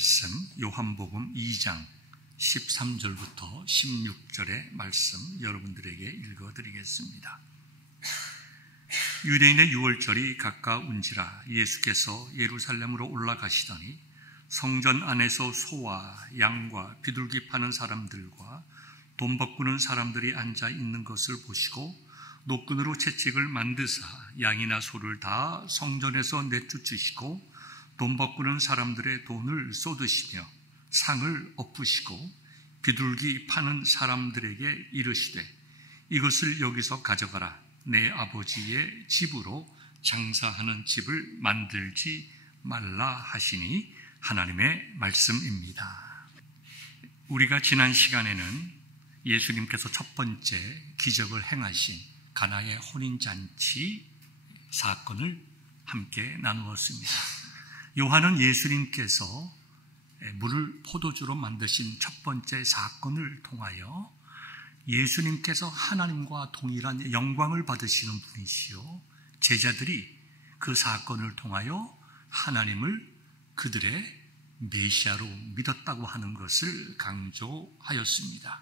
말씀 요한복음 2장 13절부터 16절의 말씀 여러분들에게 읽어드리겠습니다. 유대인의 유월절이 가까운지라 예수께서 예루살렘으로 올라가시더니 성전 안에서 소와 양과 비둘기 파는 사람들과 돈 바꾸는 사람들이 앉아 있는 것을 보시고 노끈으로 채찍을 만드사 양이나 소를 다 성전에서 내쫓으시고 돈 바꾸는 사람들의 돈을 쏟으시며 상을 엎으시고 비둘기 파는 사람들에게 이르시되 이것을 여기서 가져가라. 내 아버지의 집으로 장사하는 집을 만들지 말라 하시니 하나님의 말씀입니다. 우리가 지난 시간에는 예수님께서 첫 번째 기적을 행하신 가나의 혼인잔치 사건을 함께 나누었습니다. 요한은 예수님께서 물을 포도주로 만드신 첫 번째 사건을 통하여 예수님께서 하나님과 동일한 영광을 받으시는 분이시요 제자들이 그 사건을 통하여 하나님을 그들의 메시아로 믿었다고 하는 것을 강조하였습니다.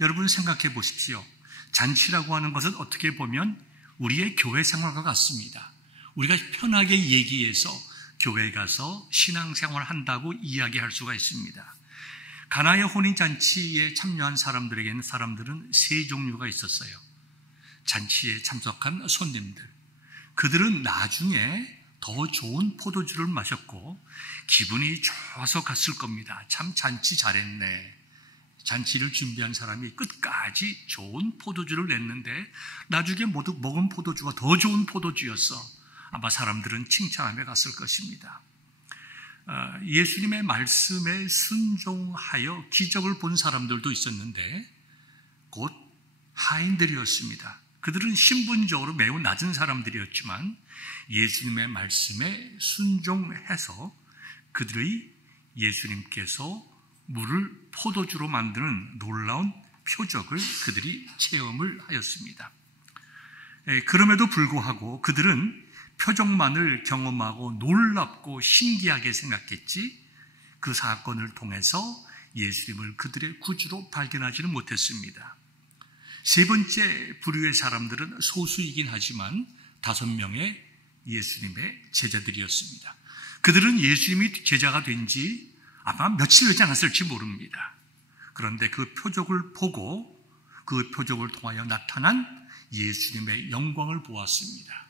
여러분 생각해 보십시오. 잔치라고 하는 것은 어떻게 보면 우리의 교회 생활과 같습니다. 우리가 편하게 얘기해서 교회 가서 신앙생활을 한다고 이야기할 수가 있습니다. 가나의 혼인잔치에 참여한 사람들은 세 종류가 있었어요. 잔치에 참석한 손님들. 그들은 나중에 더 좋은 포도주를 마셨고 기분이 좋아서 갔을 겁니다. 참 잔치 잘했네. 잔치를 준비한 사람이 끝까지 좋은 포도주를 냈는데 나중에 먹은 포도주가 더 좋은 포도주였어. 아마 사람들은 칭찬하며 갔을 것입니다. 예수님의 말씀에 순종하여 기적을 본 사람들도 있었는데 곧 하인들이었습니다. 그들은 신분적으로 매우 낮은 사람들이었지만 예수님의 말씀에 순종해서 그들의 예수님께서 물을 포도주로 만드는 놀라운 표적을 그들이 체험을 하였습니다. 그럼에도 불구하고 그들은 표적만을 경험하고 놀랍고 신기하게 생각했지 그 사건을 통해서 예수님을 그들의 구주로 발견하지는 못했습니다. 세 번째 부류의 사람들은 소수이긴 하지만 5명의 예수님의 제자들이었습니다. 그들은 예수님이 제자가 된 지 아마 며칠 되지 않았을지 모릅니다. 그런데 그 표적을 보고 그 표적을 통하여 나타난 예수님의 영광을 보았습니다.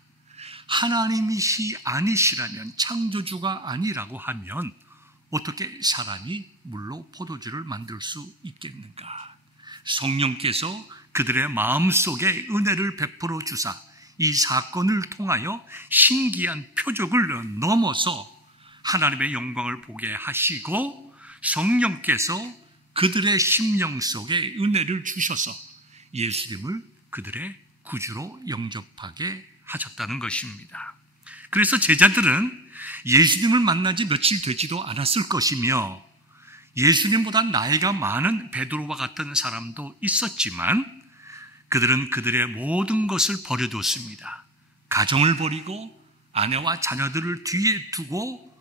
하나님이시 아니시라면, 창조주가 아니라고 하면 어떻게 사람이 물로 포도주를 만들 수 있겠는가? 성령께서 그들의 마음속에 은혜를 베풀어 주사 이 사건을 통하여 신기한 표적을 넘어서 하나님의 영광을 보게 하시고 성령께서 그들의 심령 속에 은혜를 주셔서 예수님을 그들의 구주로 영접하게 하셨다는 것입니다. 그래서 제자들은 예수님을 만난 지 며칠 되지도 않았을 것이며 예수님보다 나이가 많은 베드로와 같은 사람도 있었지만 그들은 그들의 모든 것을 버려두었습니다. 가정을 버리고 아내와 자녀들을 뒤에 두고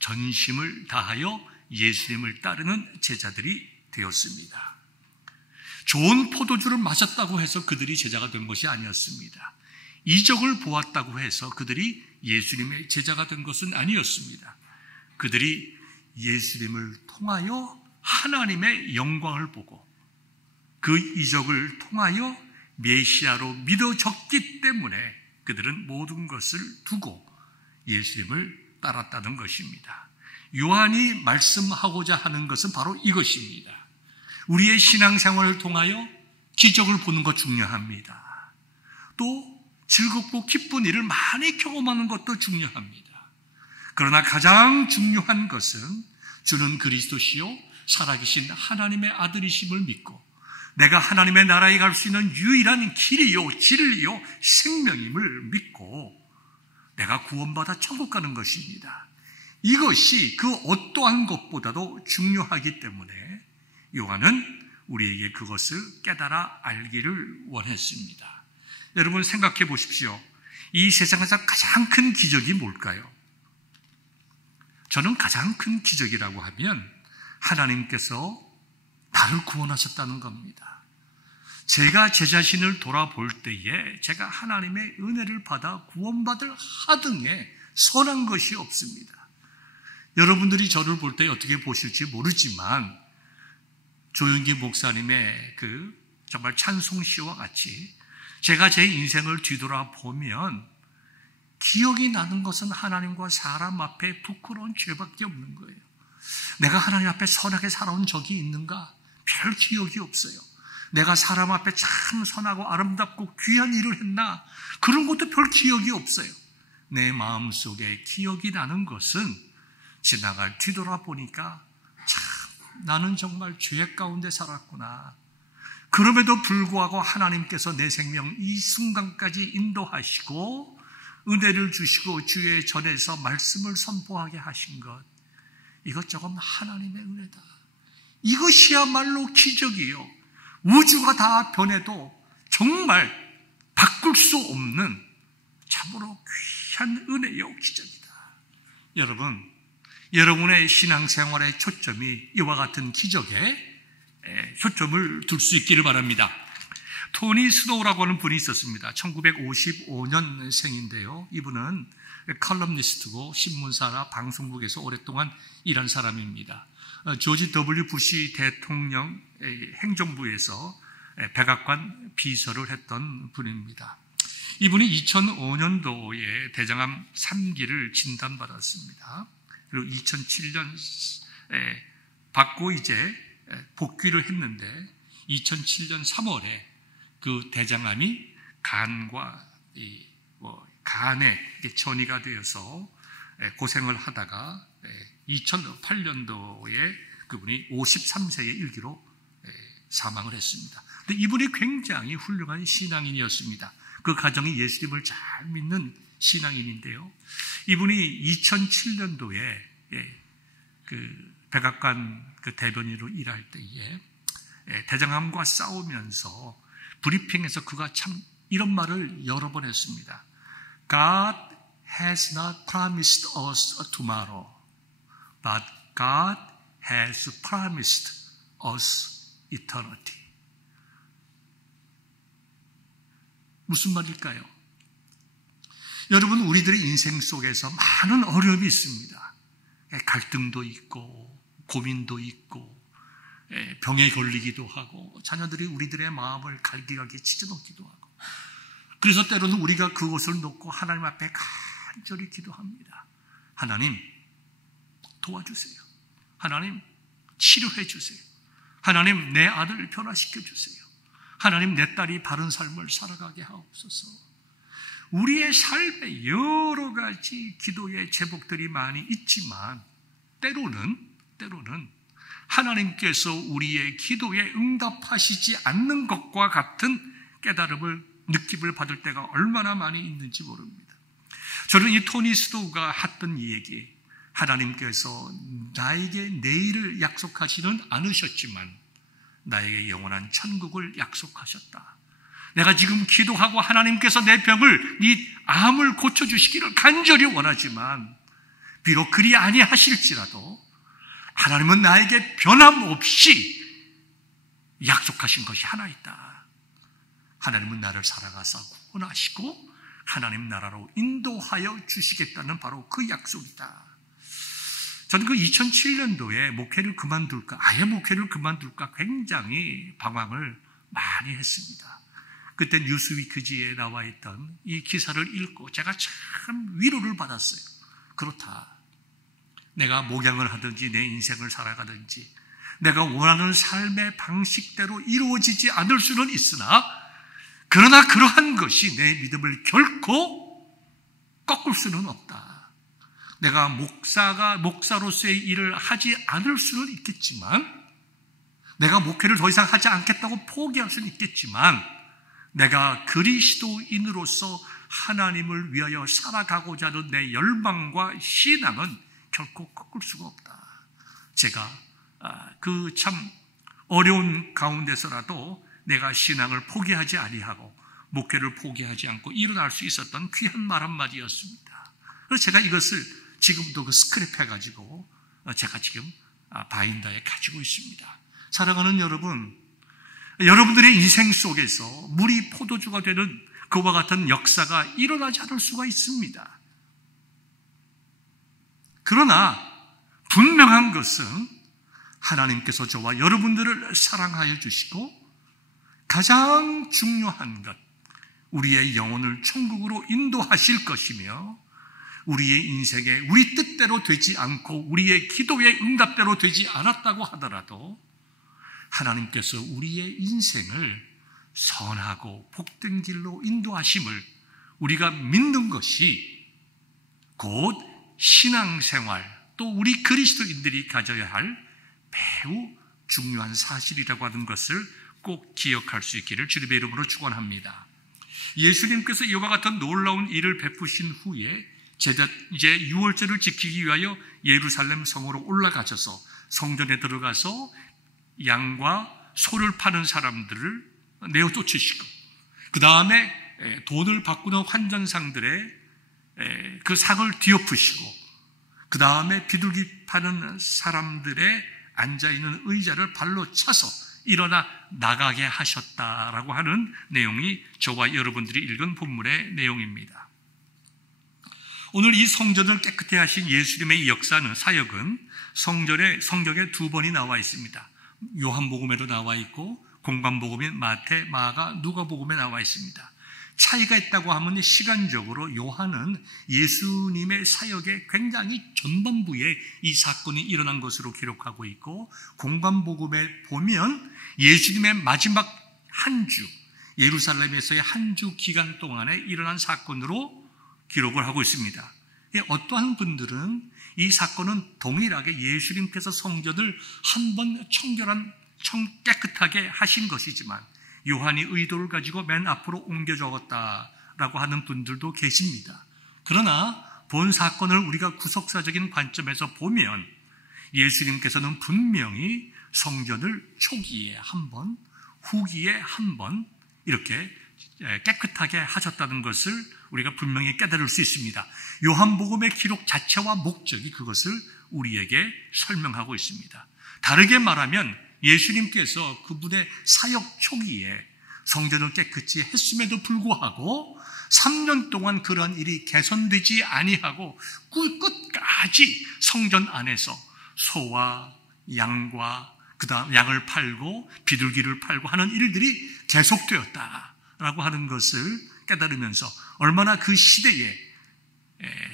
전심을 다하여 예수님을 따르는 제자들이 되었습니다. 좋은 포도주를 마셨다고 해서 그들이 제자가 된 것이 아니었습니다. 이적을 보았다고 해서 그들이 예수님의 제자가 된 것은 아니었습니다. 그들이 예수님을 통하여 하나님의 영광을 보고 그 이적을 통하여 메시아로 믿어졌기 때문에 그들은 모든 것을 두고 예수님을 따랐다는 것입니다. 요한이 말씀하고자 하는 것은 바로 이것입니다. 우리의 신앙생활을 통하여 기적을 보는 것 중요합니다. 또 즐겁고 기쁜 일을 많이 경험하는 것도 중요합니다. 그러나 가장 중요한 것은 주는 그리스도시요 살아계신 하나님의 아들이심을 믿고 내가 하나님의 나라에 갈 수 있는 유일한 길이요 진리요 생명임을 믿고 내가 구원받아 천국 가는 것입니다. 이것이 그 어떠한 것보다도 중요하기 때문에 요한은 우리에게 그것을 깨달아 알기를 원했습니다. 여러분 생각해 보십시오. 이 세상에서 가장 큰 기적이 뭘까요? 저는 가장 큰 기적이라고 하면 하나님께서 나를 구원하셨다는 겁니다. 제가 제 자신을 돌아볼 때에 제가 하나님의 은혜를 받아 구원받을 하등의 선한 것이 없습니다. 여러분들이 저를 볼 때 어떻게 보실지 모르지만 조윤기 목사님의 정말 찬송시와 같이 제가 제 인생을 뒤돌아보면 기억이 나는 것은 하나님과 사람 앞에 부끄러운 죄밖에 없는 거예요. 내가 하나님 앞에 선하게 살아온 적이 있는가? 별 기억이 없어요. 내가 사람 앞에 참 선하고 아름답고 귀한 일을 했나? 그런 것도 별 기억이 없어요. 내 마음속에 기억이 나는 것은 지나갈 뒤돌아보니까 참 나는 정말 죄 가운데 살았구나. 그럼에도 불구하고 하나님께서 내 생명 이 순간까지 인도하시고 은혜를 주시고 주의 전에서 말씀을 선포하게 하신 것, 이것 조금 하나님의 은혜다. 이것이야말로 기적이요. 우주가 다 변해도 정말 바꿀 수 없는 참으로 귀한 은혜요 기적이다. 여러분의 신앙생활의 초점이 이와 같은 기적에 초점을 둘 수 있기를 바랍니다. 토니 스노우라고 하는 분이 있었습니다. 1955년생인데요. 이분은 컬럼니스트고 신문사나 방송국에서 오랫동안 일한 사람입니다. 조지 W. 부시 대통령 행정부에서 백악관 비서를 했던 분입니다. 이분이 2005년도에 대장암 3기를 진단받았습니다. 그리고 2007년 받고 이제 복귀를 했는데 2007년 3월에 그 대장암이 간에 전이가 되어서 고생을 하다가 2008년도에 그분이 53세의 일기로 사망을 했습니다. 근데 이분이 굉장히 훌륭한 신앙인이었습니다. 그 가정이 예수님을 잘 믿는 신앙인인데요. 이분이 2007년도에 백악관 대변인으로 일할 때에 대장암과 싸우면서 브리핑에서 그가 참 이런 말을 여러 번 했습니다. God has not promised us a tomorrow, but God has promised us eternity. 무슨 말일까요? 여러분, 우리들의 인생 속에서 많은 어려움이 있습니다. 갈등도 있고 고민도 있고 병에 걸리기도 하고 자녀들이 우리들의 마음을 갈기갈기 찢어놓기도 하고, 그래서 때로는 우리가 그것을 놓고 하나님 앞에 간절히 기도합니다. 하나님 도와주세요. 하나님 치료해 주세요. 하나님 내 아들을 변화시켜 주세요. 하나님 내 딸이 바른 삶을 살아가게 하옵소서. 우리의 삶에 여러 가지 기도의 제목들이 많이 있지만 때로는 하나님께서 우리의 기도에 응답하시지 않는 것과 같은 느낌을 받을 때가 얼마나 많이 있는지 모릅니다. 저는 이 토니 스노우가 했던 이 얘기, 하나님께서 나에게 내일을 약속하지는 않으셨지만 나에게 영원한 천국을 약속하셨다. 내가 지금 기도하고 하나님께서 내 병을, 네 암을 고쳐주시기를 간절히 원하지만 비록 그리 아니하실지라도 하나님은 나에게 변함없이 약속하신 것이 하나 있다. 하나님은 나를 살아가서 구원하시고 하나님 나라로 인도하여 주시겠다는 바로 그 약속이다. 저는 그 2007년도에 아예 목회를 그만둘까 굉장히 방황을 많이 했습니다. 그때 뉴스위크지에 나와 있던 이 기사를 읽고 제가 참 위로를 받았어요. 그렇다. 내가 목양을 하든지 내 인생을 살아가든지 내가 원하는 삶의 방식대로 이루어지지 않을 수는 있으나, 그러나 그러한 것이 내 믿음을 결코 꺾을 수는 없다. 내가 목사로서의 일을 하지 않을 수는 있겠지만, 내가 목회를 더 이상 하지 않겠다고 포기할 수는 있겠지만, 내가 그리스도인으로서 하나님을 위하여 살아가고자 하는 내 열망과 신앙은 결코 꺾을 수가 없다. 제가 그 참 어려운 가운데서라도 내가 신앙을 포기하지 아니하고 목회를 포기하지 않고 일어날 수 있었던 귀한 말 한마디였습니다. 그래서 제가 이것을 지금도 그 스크랩 해가지고 제가 지금 바인더에 가지고 있습니다. 사랑하는 여러분, 여러분들의 인생 속에서 물이 포도주가 되는 그와 같은 역사가 일어나지 않을 수가 있습니다. 그러나 분명한 것은 하나님께서 저와 여러분들을 사랑하여 주시고 가장 중요한 것, 우리의 영혼을 천국으로 인도하실 것이며 우리의 인생에 우리 뜻대로 되지 않고 우리의 기도의 응답대로 되지 않았다고 하더라도 하나님께서 우리의 인생을 선하고 복된 길로 인도하심을 우리가 믿는 것이 곧 신앙생활, 또 우리 그리스도인들이 가져야 할 매우 중요한 사실이라고 하는 것을 꼭 기억할 수 있기를 주님의 이름으로 축원합니다. 예수님께서 이와 같은 놀라운 일을 베푸신 후에 이제 유월절을 지키기 위하여 예루살렘 성으로 올라가셔서 성전에 들어가서 양과 소를 파는 사람들을 내어 쫓으시고, 그 다음에 돈을 바꾸는 환전상들의 그 상을 뒤엎으시고, 그 다음에 비둘기 파는 사람들의 앉아있는 의자를 발로 차서 일어나 나가게 하셨다라고 하는 내용이 저와 여러분들이 읽은 본문의 내용입니다. 오늘 이 성전을 깨끗게 하신 예수님의 역사는, 사역은 성경에 2번이 나와 있습니다. 요한복음에도 나와 있고 공관복음인 마태, 마가, 누가복음에 나와 있습니다. 차이가 있다고 하면 시간적으로 요한은 예수님의 사역의 굉장히 전반부에 이 사건이 일어난 것으로 기록하고 있고, 공관복음에 보면 예수님의 마지막 한 주, 예루살렘에서의 한 주 기간 동안에 일어난 사건으로 기록을 하고 있습니다. 어떠한 분들은 이 사건은 동일하게 예수님께서 성전을 한번 깨끗하게 하신 것이지만 요한이 의도를 가지고 맨 앞으로 옮겨 적었다라고 하는 분들도 계십니다. 그러나 본 사건을 우리가 구속사적인 관점에서 보면 예수님께서는 분명히 성전을 초기에 한 번, 후기에 한 번 이렇게 깨끗하게 하셨다는 것을 우리가 분명히 깨달을 수 있습니다. 요한복음의 기록 자체와 목적이 그것을 우리에게 설명하고 있습니다. 다르게 말하면 예수님께서 그분의 사역 초기에 성전을 깨끗이 했음에도 불구하고 3년 동안 그런 일이 개선되지 아니하고 끝까지 성전 안에서 소와 양과 그다음 양을 팔고 비둘기를 팔고 하는 일들이 계속되었다라고 하는 것을 깨달으면서 얼마나 그 시대에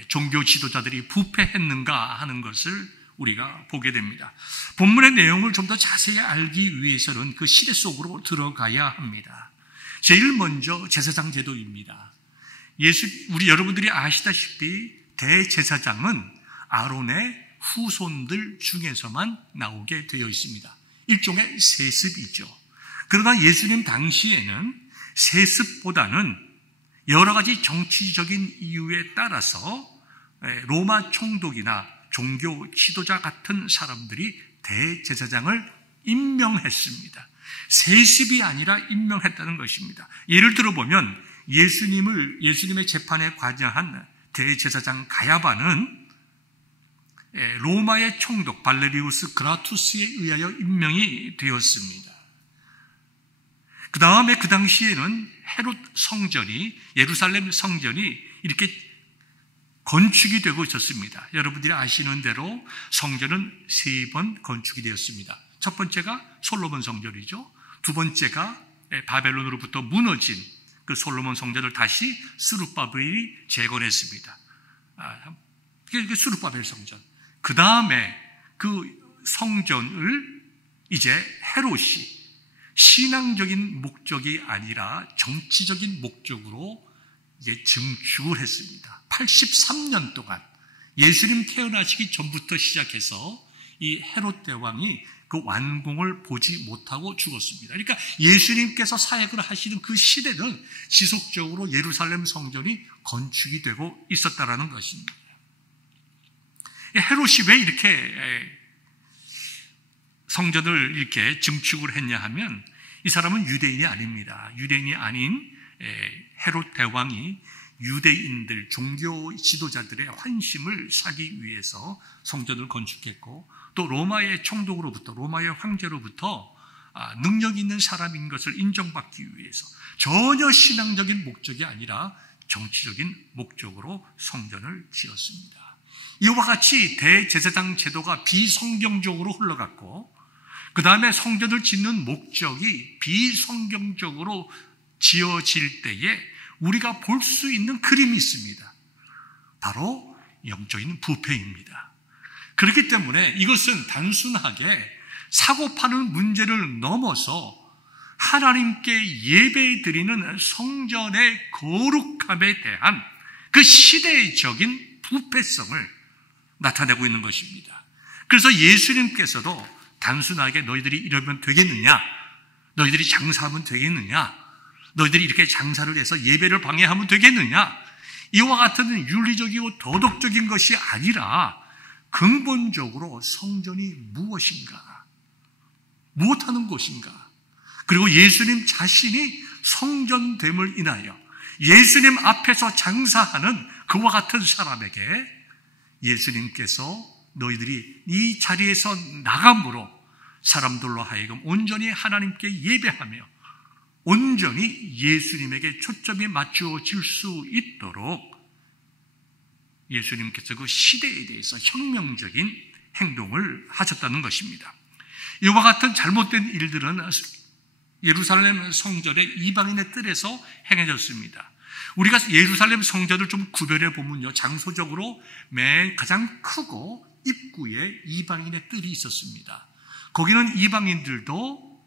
종교 지도자들이 부패했는가 하는 것을 우리가 보게 됩니다. 본문의 내용을 좀 더 자세히 알기 위해서는 그 시대 속으로 들어가야 합니다. 제일 먼저 제사장 제도입니다. 우리 여러분들이 아시다시피 대제사장은 아론의 후손들 중에서만 나오게 되어 있습니다. 일종의 세습이죠. 그러나 예수님 당시에는 세습보다는 여러 가지 정치적인 이유에 따라서 로마 총독이나 종교 지도자 같은 사람들이 대제사장을 임명했습니다. 세습이 아니라 임명했다는 것입니다. 예를 들어보면 예수님의 재판에 관여한 대제사장 가야바는 로마의 총독 발레리우스 그라투스에 의하여 임명이 되었습니다. 그 다음에 그 당시에는 헤롯 성전이, 예루살렘 성전이 이렇게 건축이 되고 있었습니다. 여러분들이 아시는 대로 성전은 3번 건축이 되었습니다. 첫 번째가 솔로몬 성전이죠. 두 번째가 바벨론으로부터 무너진 그 솔로몬 성전을 다시 스룹바벨이 재건했습니다. 그게 스룹바벨 성전. 그 다음에 그 성전을 이제 헤롯이 신앙적인 목적이 아니라 정치적인 목적으로 이제 증축을 했습니다. 83년 동안 예수님 태어나시기 전부터 시작해서 이 헤롯 대왕이 그 완공을 보지 못하고 죽었습니다. 그러니까 예수님께서 사역을 하시는 그 시대는 지속적으로 예루살렘 성전이 건축이 되고 있었다라는 것입니다. 헤롯이 왜 이렇게 성전을 이렇게 증축을 했냐 하면, 이 사람은 유대인이 아닙니다. 유대인이 아닌 헤롯 대왕이 유대인들, 종교 지도자들의 환심을 사기 위해서 성전을 건축했고, 또 로마의 총독으로부터, 로마의 황제로부터 능력 있는 사람인 것을 인정받기 위해서 전혀 신앙적인 목적이 아니라 정치적인 목적으로 성전을 지었습니다. 이와 같이 대제사장 제도가 비성경적으로 흘러갔고, 그 다음에 성전을 짓는 목적이 비성경적으로 지어질 때에 우리가 볼 수 있는 그림이 있습니다. 바로 영적인 부패입니다. 그렇기 때문에 이것은 단순하게 사고 파는 문제를 넘어서 하나님께 예배드리는 성전의 거룩함에 대한 그 시대적인 부패성을 나타내고 있는 것입니다. 그래서 예수님께서도 단순하게 너희들이 이러면 되겠느냐, 너희들이 장사하면 되겠느냐, 너희들이 이렇게 장사를 해서 예배를 방해하면 되겠느냐, 이와 같은 윤리적이고 도덕적인 것이 아니라 근본적으로 성전이 무엇인가, 무엇하는 곳인가, 그리고 예수님 자신이 성전됨을 인하여 예수님 앞에서 장사하는 그와 같은 사람에게 예수님께서 너희들이 이 자리에서 나감으로 사람들로 하여금 온전히 하나님께 예배하며 온전히 예수님에게 초점이 맞추어질 수 있도록 예수님께서 그 시대에 대해서 혁명적인 행동을 하셨다는 것입니다. 이와 같은 잘못된 일들은 예루살렘 성전의 이방인의 뜰에서 행해졌습니다. 우리가 예루살렘 성전을 좀 구별해 보면요, 장소적으로 가장 크고 입구에 이방인의 뜰이 있었습니다. 거기는 이방인들도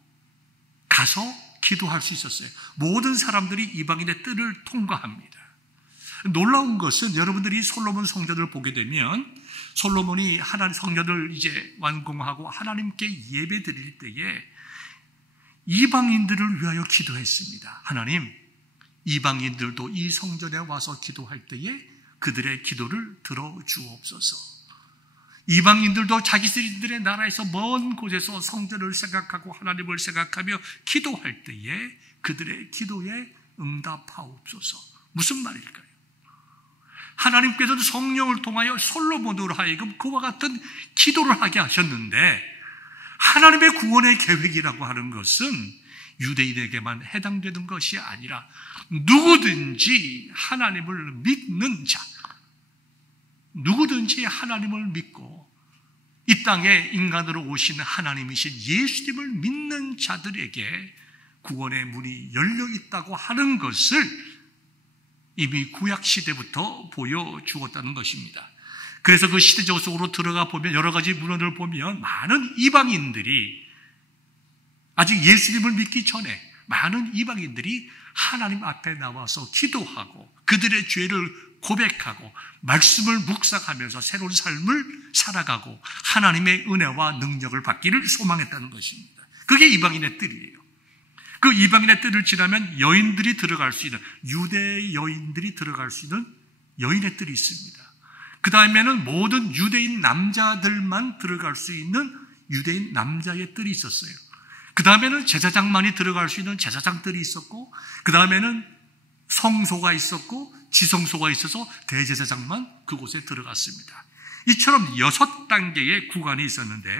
가서 기도할 수 있었어요. 모든 사람들이 이방인의 뜰을 통과합니다. 놀라운 것은 여러분들이 솔로몬 성전을 보게 되면 솔로몬이 하나님 성전을 이제 완공하고 하나님께 예배 드릴 때에 이방인들을 위하여 기도했습니다. 하나님, 이방인들도 이 성전에 와서 기도할 때에 그들의 기도를 들어주옵소서. 이방인들도 자기들의 나라에서 먼 곳에서 성전을 생각하고 하나님을 생각하며 기도할 때에 그들의 기도에 응답하옵소서. 무슨 말일까요? 하나님께서는 성령을 통하여 솔로몬으로 하여금 그와 같은 기도를 하게 하셨는데, 하나님의 구원의 계획이라고 하는 것은 유대인에게만 해당되는 것이 아니라 누구든지 하나님을 믿는 자, 누구든지 하나님을 믿고 이 땅에 인간으로 오신 하나님이신 예수님을 믿는 자들에게 구원의 문이 열려 있다고 하는 것을 이미 구약시대부터 보여주었다는 것입니다. 그래서 그 시대적 속으로 들어가 보면 여러 가지 문헌을 보면 많은 이방인들이 아직 예수님을 믿기 전에 많은 이방인들이 하나님 앞에 나와서 기도하고 그들의 죄를 고백하고 말씀을 묵상하면서 새로운 삶을 살아가고 하나님의 은혜와 능력을 받기를 소망했다는 것입니다. 그게 이방인의 뜰이에요. 그 이방인의 뜰을 지나면 여인들이 들어갈 수 있는, 유대 여인들이 들어갈 수 있는 여인의 뜰이 있습니다. 그 다음에는 모든 유대인 남자들만 들어갈 수 있는 유대인 남자의 뜰이 있었어요. 그 다음에는 제사장만이 들어갈 수 있는 제사장 뜰이 있었고, 그 다음에는 성소가 있었고 지성소가 있어서 대제사장만 그곳에 들어갔습니다. 이처럼 6단계의 구간이 있었는데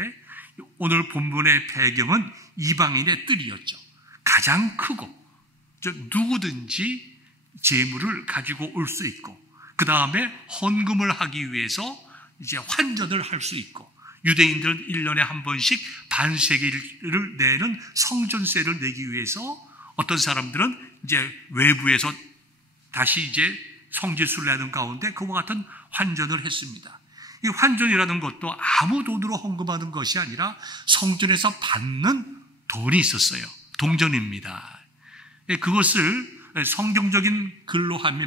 오늘 본문의 배경은 이방인의 뜰이었죠. 가장 크고 누구든지 재물을 가지고 올 수 있고, 그 다음에 헌금을 하기 위해서 이제 환전을 할 수 있고, 유대인들은 1년에 한 번씩 반세겔을 내는 성전세를 내기 위해서 어떤 사람들은 이제 외부에서 다시 이제 성지순례 하는 가운데 그와 같은 환전을 했습니다. 이 환전이라는 것도 아무 돈으로 헌금하는 것이 아니라 성전에서 받는 돈이 있었어요. 동전입니다. 그것을 성경적인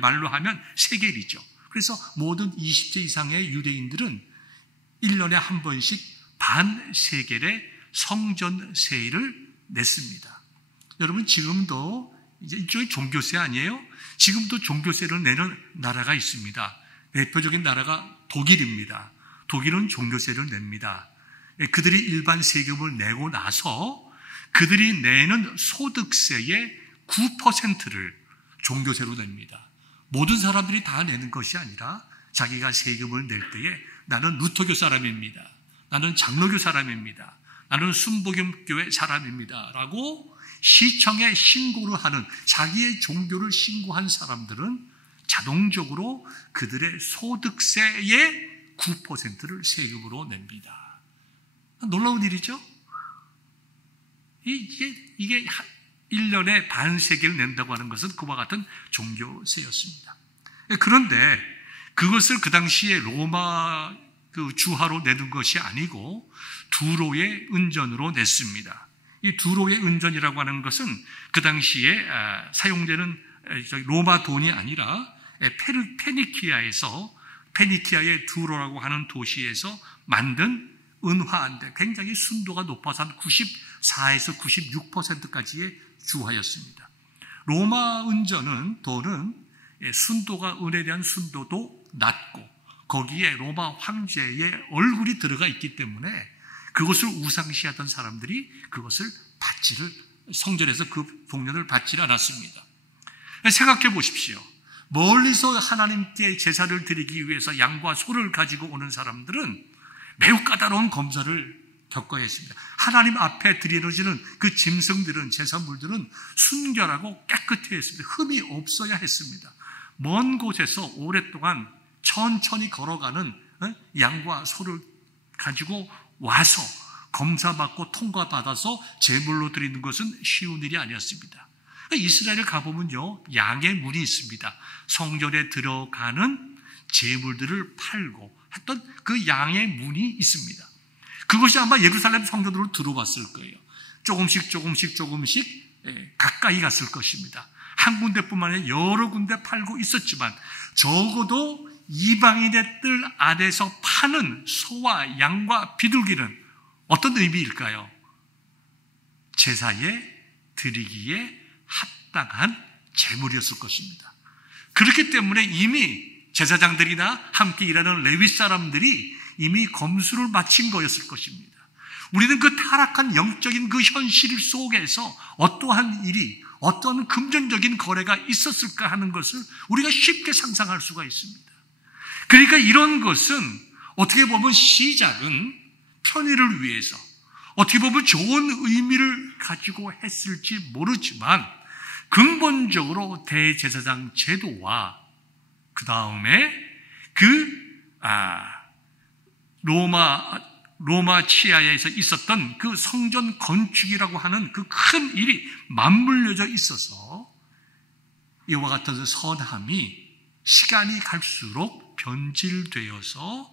말로 하면 세겔이죠. 그래서 모든 20세 이상의 유대인들은 1년에 한 번씩 반세겔의 성전세를 냈습니다. 여러분, 지금도 이제 일종의 종교세 아니에요? 지금도 종교세를 내는 나라가 있습니다. 대표적인 나라가 독일입니다. 독일은 종교세를 냅니다. 그들이 일반 세금을 내고 나서 그들이 내는 소득세의 9%를 종교세로 냅니다. 모든 사람들이 다 내는 것이 아니라 자기가 세금을 낼 때에 나는 루터교 사람입니다. 나는 장로교 사람입니다. 나는 순복음교회 사람입니다. 라고 시청에 신고를 하는 자기의 종교를 신고한 사람들은 자동적으로 그들의 소득세의 9%를 세금으로 냅니다. 놀라운 일이죠? 이게 1년에 반세기를 낸다고 하는 것은 그와 같은 종교세였습니다. 그런데 그것을 그 당시에 로마 주화로 내는 것이 아니고 두로의 은전으로 냈습니다. 이 두로의 은전이라고 하는 것은 그 당시에 사용되는 로마 돈이 아니라 페니키아의 두로라고 하는 도시에서 만든 은화인데 굉장히 순도가 높아서 한 94에서 96%까지의 주화였습니다. 로마 은전은 돈은 순도가 은에 대한 순도도 낮고 거기에 로마 황제의 얼굴이 들어가 있기 때문에 그것을 우상시하던 사람들이 그것을 성전에서 그 동전을 받지 않았습니다. 생각해 보십시오. 멀리서 하나님께 제사를 드리기 위해서 양과 소를 가지고 오는 사람들은 매우 까다로운 검사를 겪어야 했습니다. 하나님 앞에 드려지는 그 짐승들은, 제사물들은 순결하고 깨끗해야 했습니다. 흠이 없어야 했습니다. 먼 곳에서 오랫동안 천천히 걸어가는 양과 소를 가지고 와서 검사받고 통과받아서 제물로 드리는 것은 쉬운 일이 아니었습니다. 이스라엘을 가보면요, 양의 문이 있습니다. 성전에 들어가는 제물들을 팔고 했던 그 양의 문이 있습니다. 그것이 아마 예루살렘 성전으로 들어왔을 거예요. 조금씩 가까이 갔을 것입니다. 한 군데뿐만 아니라 여러 군데 팔고 있었지만 적어도 이방인의 뜰 아래서 파는 소와 양과 비둘기는 어떤 의미일까요? 제사에 드리기에 합당한 제물이었을 것입니다. 그렇기 때문에 이미 제사장들이나 함께 일하는 레위 사람들이 이미 검수를 마친 거였을 것입니다. 우리는 그 타락한 영적인 그 현실 속에서 어떠한 일이, 어떤 금전적인 거래가 있었을까 하는 것을 우리가 쉽게 상상할 수가 있습니다. 그러니까 이런 것은 어떻게 보면 시작은 편의를 위해서, 어떻게 보면 좋은 의미를 가지고 했을지 모르지만 근본적으로 대제사장 제도와 그 다음에 로마 치하에서 있었던 그 성전 건축이라고 하는 그 큰 일이 맞물려져 있어서 이와 같은 선함이 시간이 갈수록 변질되어서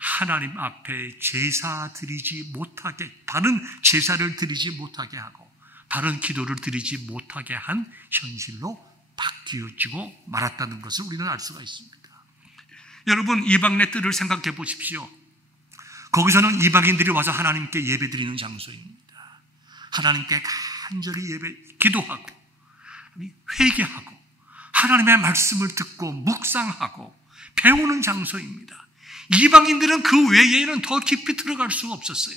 하나님 앞에 제사 드리지 못하게, 바른 제사를 드리지 못하게 하고 바른 기도를 드리지 못하게 한 현실로 바뀌어지고 말았다는 것을 우리는 알 수가 있습니다. 여러분, 이방인의 뜰을 생각해 보십시오. 거기서는 이방인들이 와서 하나님께 예배드리는 장소입니다. 하나님께 간절히 기도하고 회개하고 하나님의 말씀을 듣고 묵상하고 배우는 장소입니다. 이방인들은 그 외에는 더 깊이 들어갈 수가 없었어요.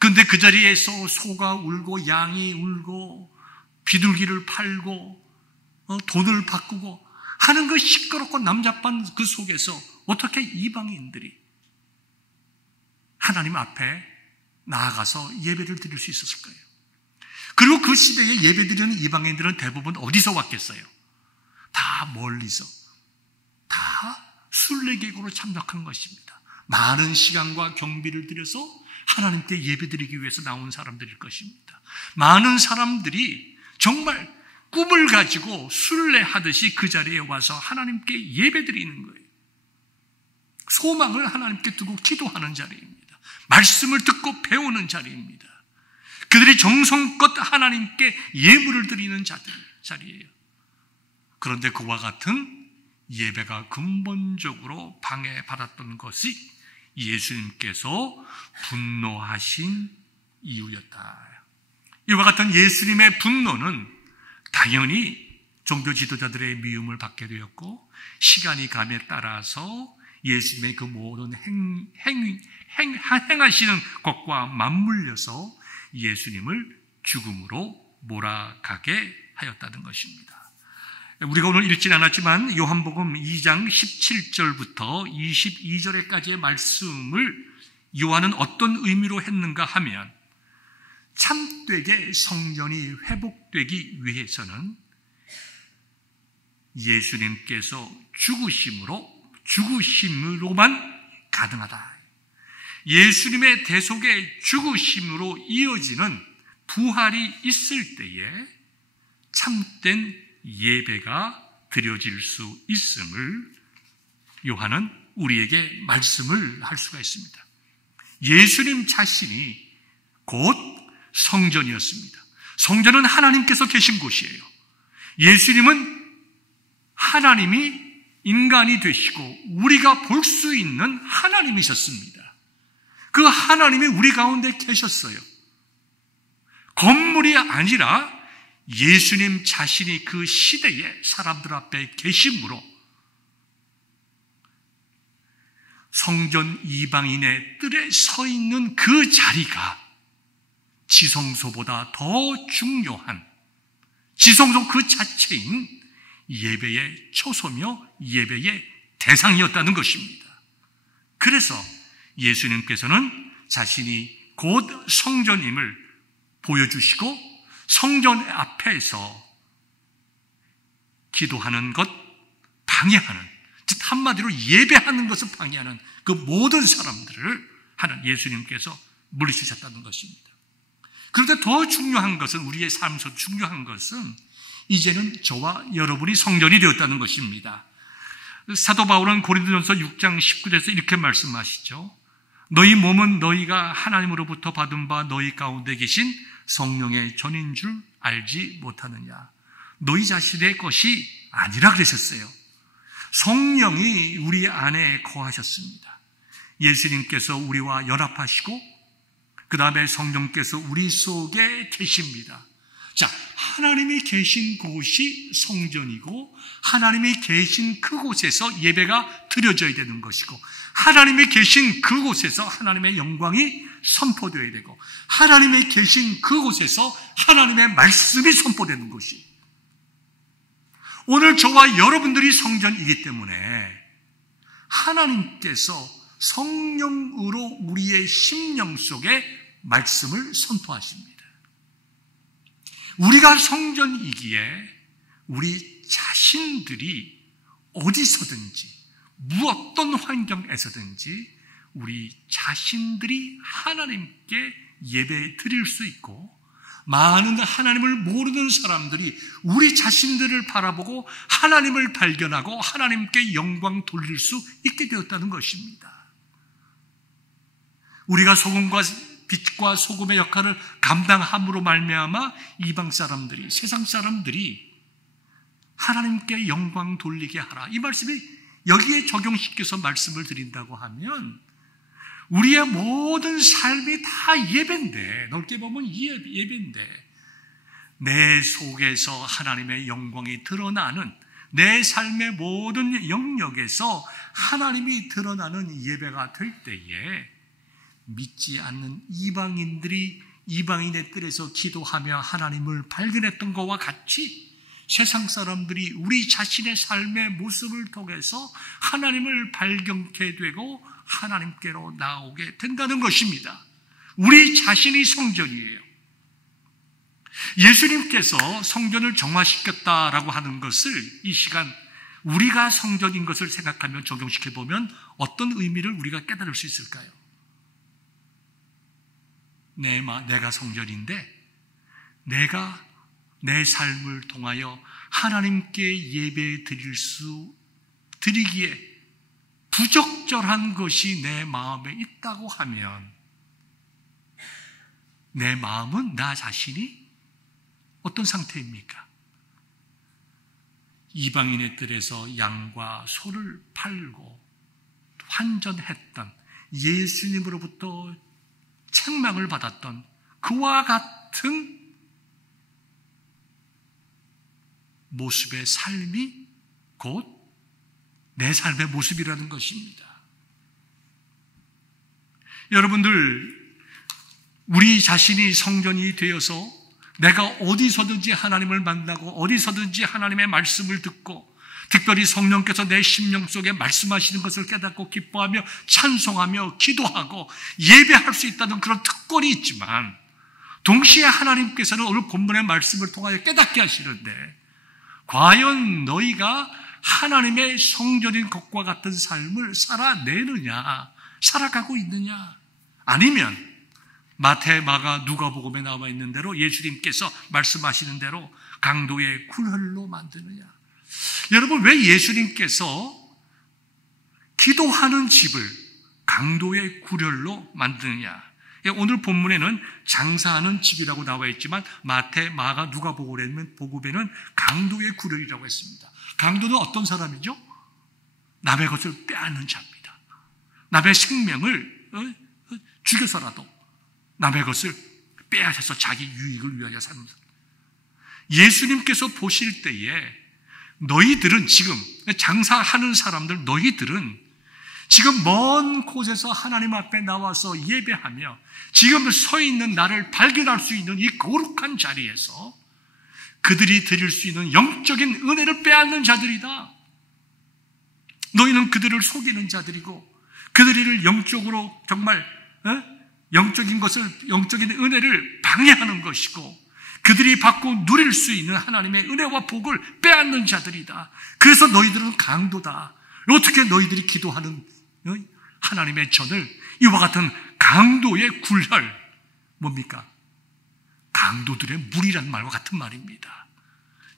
그런데 그 자리에서 소가 울고 양이 울고 비둘기를 팔고 돈을 바꾸고 하는 그 시끄럽고 남잡한 그 속에서 어떻게 이방인들이 하나님 앞에 나아가서 예배를 드릴 수 있었을까요? 그리고 그 시대에 예배드리는 이방인들은 대부분 어디서 왔겠어요? 다 멀리서, 다 순례객으로 참석한 것입니다. 많은 시간과 경비를 들여서 하나님께 예배드리기 위해서 나온 사람들일 것입니다. 많은 사람들이 정말 꿈을 가지고 순례하듯이 그 자리에 와서 하나님께 예배드리는 거예요. 소망을 하나님께 두고 기도하는 자리입니다. 말씀을 듣고 배우는 자리입니다. 그들이 정성껏 하나님께 예물을 드리는 자리예요. 그런데 그와 같은 예배가 근본적으로 방해받았던 것이 예수님께서 분노하신 이유였다. 이와 같은 예수님의 분노는 당연히 종교 지도자들의 미움을 받게 되었고, 시간이 감에 따라서 예수님의 그 모든 행하시는 것과 맞물려서 예수님을 죽음으로 몰아가게 하였다는 것입니다. 우리가 오늘 읽지는 않았지만 요한복음 2장 17절부터 22절까지의 말씀을 요한은 어떤 의미로 했는가 하면, 참되게 성전이 회복되기 위해서는 예수님께서 죽으심으로만 가능하다. 예수님의 대속의 죽으심으로 이어지는 부활이 있을 때에 참된 예배가 드려질 수 있음을 요한은 우리에게 말씀을 할 수가 있습니다. 예수님 자신이 곧 성전이었습니다. 성전은 하나님께서 계신 곳이에요. 예수님은 하나님이 인간이 되시고 우리가 볼 수 있는 하나님이셨습니다. 그 하나님이 우리 가운데 계셨어요. 건물이 아니라 예수님 자신이 그 시대에 사람들 앞에 계심으로 성전 이방인의 뜰에 서 있는 그 자리가 지성소보다 더 중요한, 지성소 그 자체인 예배의 초소며 예배의 대상이었다는 것입니다. 그래서 예수님께서는 자신이 곧 성전임을 보여주시고 성전 앞에서 기도하는 것, 방해하는, 즉 한마디로 예배하는 것을 방해하는 그 모든 사람들을 하는 예수님께서 물리치셨다는 것입니다. 그런데 더 중요한 것은, 우리의 삶에서 중요한 것은 이제는 저와 여러분이 성전이 되었다는 것입니다. 사도 바울은 고린도전서 6장 19절에서 이렇게 말씀하시죠. 너희 몸은 너희가 하나님으로부터 받은 바 너희 가운데 계신 성령의 전인 줄 알지 못하느냐. 너희 자신의 것이 아니라 그러셨어요. 성령이 우리 안에 거하셨습니다. 예수님께서 우리와 연합하시고 그 다음에 성령께서 우리 속에 계십니다. 자, 하나님이 계신 곳이 성전이고 하나님이 계신 그곳에서 예배가 드려져야 되는 것이고, 하나님이 계신 그곳에서 하나님의 영광이 선포되어야 되고, 하나님이 계신 그곳에서 하나님의 말씀이 선포되는 것이, 오늘 저와 여러분들이 성전이기 때문에 하나님께서 성령으로 우리의 심령 속에 말씀을 선포하십니다. 우리가 성전이기에 우리 자신들이 어디서든지 무엇던 환경에서든지 우리 자신들이 하나님께 예배 드릴 수 있고, 많은 하나님을 모르는 사람들이 우리 자신들을 바라보고 하나님을 발견하고 하나님께 영광 돌릴 수 있게 되었다는 것입니다. 우리가 소금과 빛과 소금의 역할을 감당함으로 말미암아 이방 사람들이, 세상 사람들이 하나님께 영광 돌리게 하라, 이 말씀이 여기에 적용시켜서 말씀을 드린다고 하면 우리의 모든 삶이 다 예배인데, 넓게 보면 예배인데, 내 속에서 하나님의 영광이 드러나는, 내 삶의 모든 영역에서 하나님이 드러나는 예배가 될 때에 믿지 않는 이방인들이 이방인의 뜰에서 기도하며 하나님을 발견했던 것과 같이 세상 사람들이 우리 자신의 삶의 모습을 통해서 하나님을 발견케 되고 하나님께로 나오게 된다는 것입니다. 우리 자신이 성전이에요. 예수님께서 성전을 정화시켰다라고 하는 것을 이 시간 우리가 성전인 것을 생각하면 적용시켜보면 어떤 의미를 우리가 깨달을 수 있을까요? 내가 성전인데 내가 내 삶을 통하여 하나님께 예배 드리기에 부적절한 것이 내 마음에 있다고 하면 내 마음은, 나 자신이 어떤 상태입니까? 이방인의 뜰에서 양과 소를 팔고 환전했던, 예수님으로부터 책망을 받았던 그와 같은 모습의 삶이 곧 내 삶의 모습이라는 것입니다. 여러분들, 우리 자신이 성전이 되어서 내가 어디서든지 하나님을 만나고 어디서든지 하나님의 말씀을 듣고 특별히 성령께서 내 심령 속에 말씀하시는 것을 깨닫고 기뻐하며 찬송하며 기도하고 예배할 수 있다는 그런 특권이 있지만 동시에 하나님께서는 오늘 본문의 말씀을 통하여 깨닫게 하시는데 과연 너희가 하나님의 성전인 것과 같은 삶을 살아내느냐, 살아가고 있느냐, 아니면 마태, 마가, 누가복음에 나와 있는 대로 예수님께서 말씀하시는 대로 강도의 굴혈로 만드느냐. 여러분, 왜 예수님께서 기도하는 집을 강도의 굴혈로 만드느냐. 오늘 본문에는 장사하는 집이라고 나와 있지만 마태, 마가, 누가복음에는 강도의 굴혈이라고 했습니다. 강도는 어떤 사람이죠? 남의 것을 빼앗는 자입니다. 남의 생명을 죽여서라도 남의 것을 빼앗아서 자기 유익을 위하여 사는 사람. 예수님께서 보실 때에 너희들은 지금 장사하는 사람들, 너희들은 지금 먼 곳에서 하나님 앞에 나와서 예배하며 지금 서 있는 나를 발견할 수 있는 이 거룩한 자리에서 그들이 드릴 수 있는 영적인 은혜를 빼앗는 자들이다. 너희는 그들을 속이는 자들이고 그들을 영적으로 정말 영적인 은혜를 방해하는 것이고 그들이 받고 누릴 수 있는 하나님의 은혜와 복을 빼앗는 자들이다. 그래서 너희들은 강도다. 어떻게 너희들이 기도하는 하나님의 전을 이와 같은 강도의 굴혈, 뭡니까? 강도들의 물이란 말과 같은 말입니다.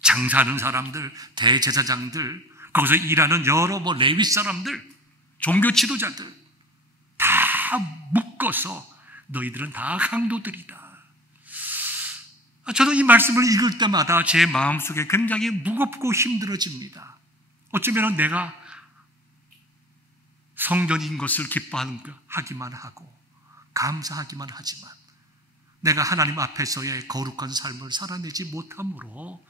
장사하는 사람들, 대제사장들, 거기서 일하는 여러 레위 사람들, 종교 지도자들 다 묶어서 너희들은 다 강도들이다. 저는 이 말씀을 읽을 때마다 제 마음속에 굉장히 무겁고 힘들어집니다. 어쩌면 내가 성전인 것을 기뻐하기만 하고 감사하기만 하지만 내가 하나님 앞에서의 거룩한 삶을 살아내지 못함으로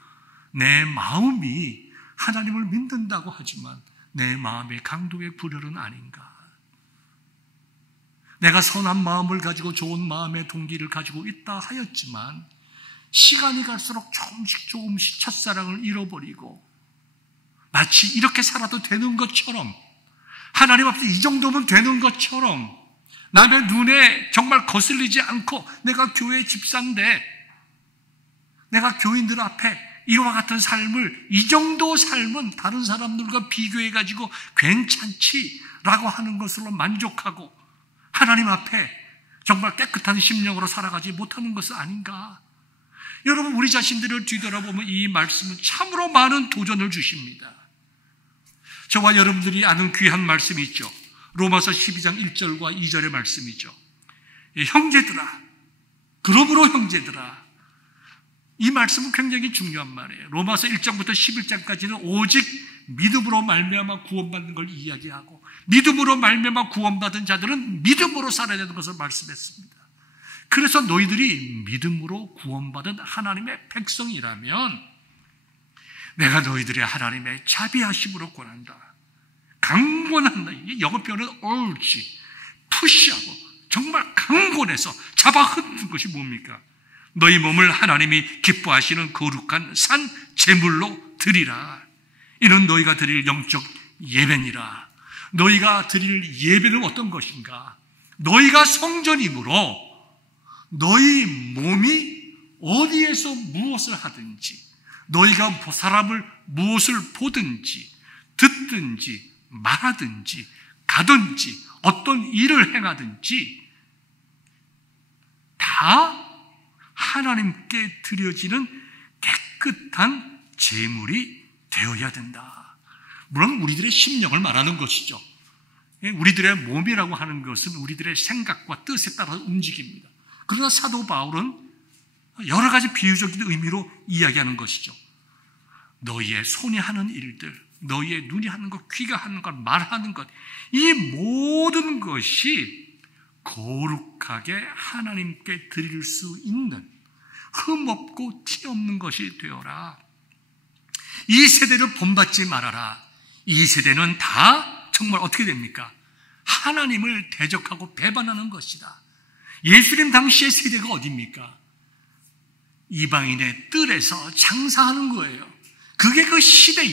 내 마음이 하나님을 믿는다고 하지만 내 마음의 강도의 굴혈은 아닌가. 내가 선한 마음을 가지고 좋은 마음의 동기를 가지고 있다 하였지만 시간이 갈수록 조금씩 첫사랑을 잃어버리고 마치 이렇게 살아도 되는 것처럼 하나님 앞에서 이 정도면 되는 것처럼 남의 눈에 정말 거슬리지 않고 내가 교회 집사인데 내가 교인들 앞에 이와 같은 삶을 이 정도 삶은 다른 사람들과 비교해가지고 괜찮지라고 하는 것으로 만족하고 하나님 앞에 정말 깨끗한 심령으로 살아가지 못하는 것은 아닌가. 여러분, 우리 자신들을 뒤돌아보면 이 말씀은 참으로 많은 도전을 주십니다. 저와 여러분들이 아는 귀한 말씀이 있죠. 로마서 12장 1절과 2절의 말씀이죠. 형제들아, 그러므로 형제들아. 이 말씀은 굉장히 중요한 말이에요. 로마서 1장부터 11장까지는 오직 믿음으로 말미암아 구원받는 걸 이야기하고 믿음으로 말미암아 구원받은 자들은 믿음으로 살아야 되는 것을 말씀했습니다. 그래서 너희들이 믿음으로 구원받은 하나님의 백성이라면 내가 너희들의 하나님의 자비하심으로 권한다. 강권한다. 이게 영어 표현은 urge, 푸시하고 정말 강권해서 잡아 흔든 것이 뭡니까? 너희 몸을 하나님이 기뻐하시는 거룩한 산 제물로 드리라. 이는 너희가 드릴 영적 예배니라. 너희가 드릴 예배는 어떤 것인가? 너희가 성전이므로 너희 몸이 어디에서 무엇을 하든지 너희가 사람을 무엇을 보든지 듣든지 말하든지 가든지 어떤 일을 행하든지 다 하나님께 드려지는 깨끗한 제물이 되어야 된다. 물론 우리들의 심령을 말하는 것이죠. 우리들의 몸이라고 하는 것은 우리들의 생각과 뜻에 따라서 움직입니다. 그러나 사도 바울은 여러 가지 비유적인 의미로 이야기하는 것이죠. 너희의 손이 하는 일들, 너희의 눈이 하는 것, 귀가 하는 것, 말하는 것, 이 모든 것이 거룩하게 하나님께 드릴 수 있는 흠없고 티없는 것이 되어라. 이 세대를 본받지 말아라. 이 세대는 다 정말 어떻게 됩니까? 하나님을 대적하고 배반하는 것이다. 예수님 당시의 세대가 어디입니까? 이방인의 뜰에서 장사하는 거예요. 그게 그 시대의